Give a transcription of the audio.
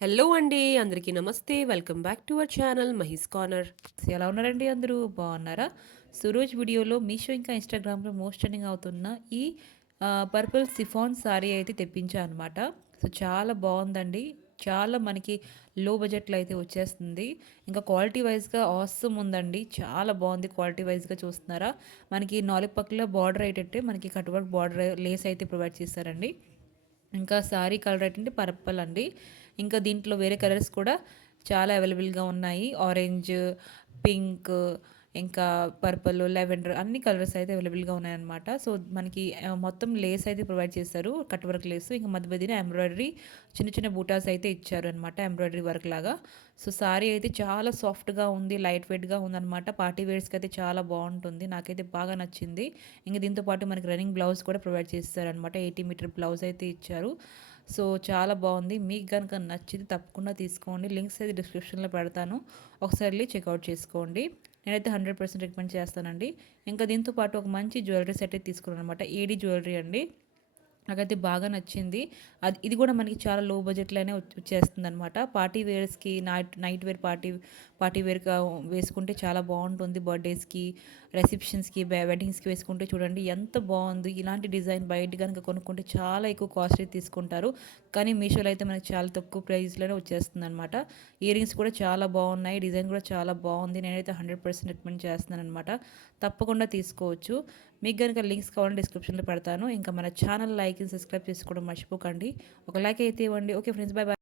Hello అండి. అందరికీ నమస్తే. Welcome back to our channel Mahi's corner. ఎలా ఉన్నారండి అందరూ? బాగున్నారా? సురోజ్ వీడియోలో మీషో ఇంకా ఇన్‌స్టాగ్రామ్‌లో మోస్ట్ ట్రెండింగ్ అవుతున్న ఈ పర్పుల్ సిఫాన్ సారీ అయితే తెప్పించా అనమాట. సో, చాలా బావుందండి. చాలా మనకి లో బడ్జెట్‌లో అయితే వచ్చేస్తుంది. ఇంకా క్వాలిటీ వైస్‌గా ఆసమ్ ఉందండి. చాలా బావుంది క్వాలిటీ వైస్‌గా చూస్తున్నారా? మనకి 4 పక్కల బార్డర్ అయ్యేటట్టే మనకి కట్ వర్క్ బార్డర్ లేస్ అయితే ప్రొవైడ్ చేశారండి. ఇంకా సారీ కలర్ ఏంటంటే పర్పల్ అండి. ఇంకా దీంట్లో వేరే కలర్స్ కూడా చాలా అవైలబుల్‌గా ఉన్నాయి. ఆరెంజ్, పింక్, ఇంకా పర్పల్, లావెండర్ అన్ని కలర్స్ అయితే అవైలబుల్‌గా ఉన్నాయన్నమాట. సో, మనకి మొత్తం లేస్ అయితే ప్రొవైడ్ చేశారు. Cut work lace. ఇంకా మధ్య మధ్యన ఎంబ్రాయిడరీ చిన్న చిన్న బూటాస్ అయితే ఇచ్చారనమాట. ఎంబ్రాయిడరీ వర్క్ లాగా. సో, సారీ అయితే చాలా సాఫ్ట్‌గా ఉంది. లైట్ వెయిట్‌గా ఉందనమాట. పార్టీ వేర్స్‌కి అయితే చాలా బావుంటుంది. నాకైతే బాగా నచ్చింది. ఇంక దీంతో పాటు మనకి రన్నింగ్ బ్లౌజ్ కూడా ప్రొవైడ్ చేస్తారనమాట. 80 మీటర్ బ్లౌజ్ అయితే ఇచ్చారు. సో, చాలా బావుంది. మీకు గనక నచ్చితే తప్పకుండా తీసుకోండి. లింక్స్ అయితే డిస్క్రిప్షన్‌లో పెడతాను. ఒకసారి ఎళ్లి చెక్‌ఔట్ చేసుకోండి. నేనైతే 100% రికమెండ్ చేస్తానండి. ఇంకా దీంతో పాటు ఒక మంచి జ్యువెలరీ సెట్ అయితే తీసుకున్నాననమాట. ఏడీ జ్యువెలరీ అండి. నాకైతే బాగా నచ్చింది. ఇది కూడా మనకి చాలా లో బడ్జెట్‌లోనే వచ్చేస్తుందనమాట. పార్టీ వేర్స్‌కి నైట్ వేర్ పార్టీ వేర్‌గా వేసుకుంటే చాలా బావుంటుంది. బర్త్‌డేస్‌కి, రిసెప్షన్స్‌కి, వెడ్డింగ్స్‌కి వేసుకుంటే చూడండి ఎంత బావుంది. ఇలాంటి డిజైన్ బయట గనుక కొనుక్కుంటే చాలా ఎక్కువ కాస్ట్‌లీ తీసుకుంటారు. కానీ మీషోలో అయితే మనకి చాలా తక్కువ ప్రైస్‌లోనే వచ్చేస్తుందనమాట. ఇయర్ రింగ్స్ కూడా చాలా బావున్నాయి. డిజైన్ కూడా చాలా బావుంది. నేనైతే 100% రికమెండ్ చేస్తున్నాననమాట. తప్పకుండా తీసుకోవచ్చు. మీకు గనుక లింక్స్ కావాలంటే డిస్క్రిప్షన్‌లో పెడతాను. ఇంకా మన ఛానల్ లైక్, సబ్స్క్రైబ్ చేసుకోవడం మర్చిపోకండి. ఒక లైక్ అయితే ఇవ్వండి. Okay friends, by by.